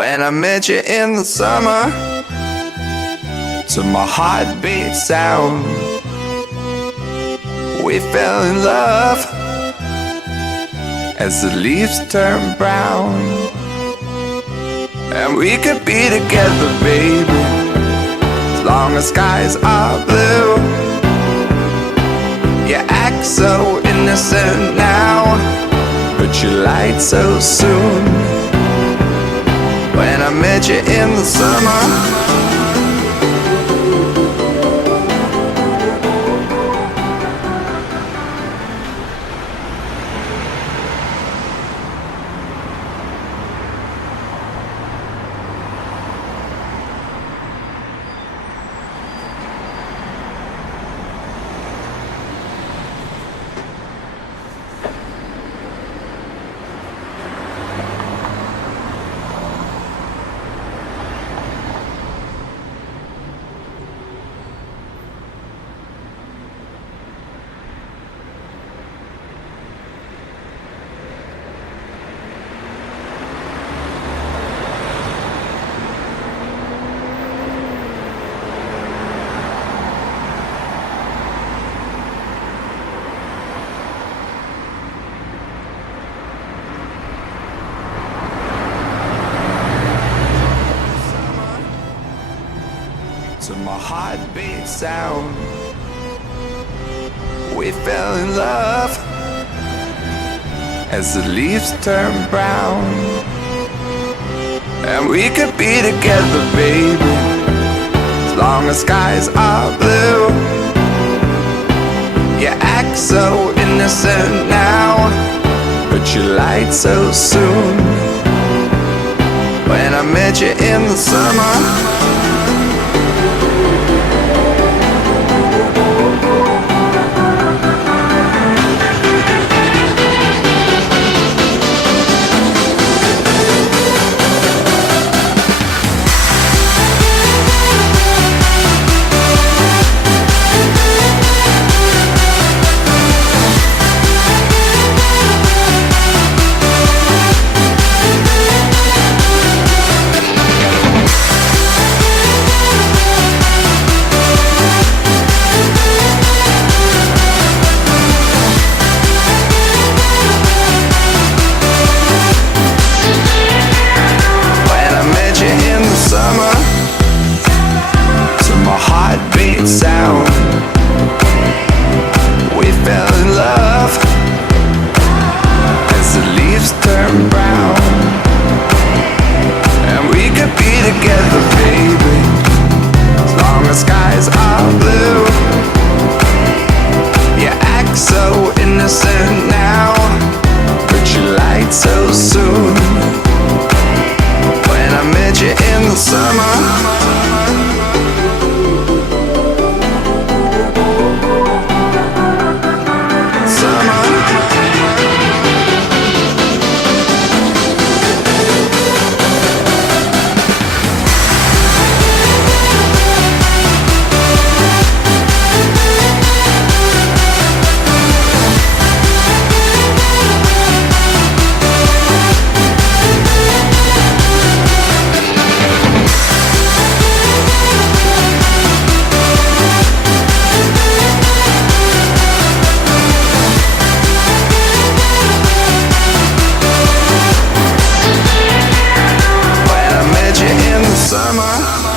When I met you in the summer, to my heartbeat sound, we fell in love as the leaves turn brown. And we could be together, baby, as long as skies are blue. You act so innocent now, but you lied so soon. When I met you in the summer, to my heartbeat sound, we fell in love as the leaves turn brown. And we could be together, baby, as long as skies are blue. You act so innocent now, but you lied so soon. When I met you in the summer, sound, we fell in love as the leaves turn brown. And we could be together, baby, as long as skies are blue. You act so innocent now, but you lied so soon. When I met you in the summer, summer.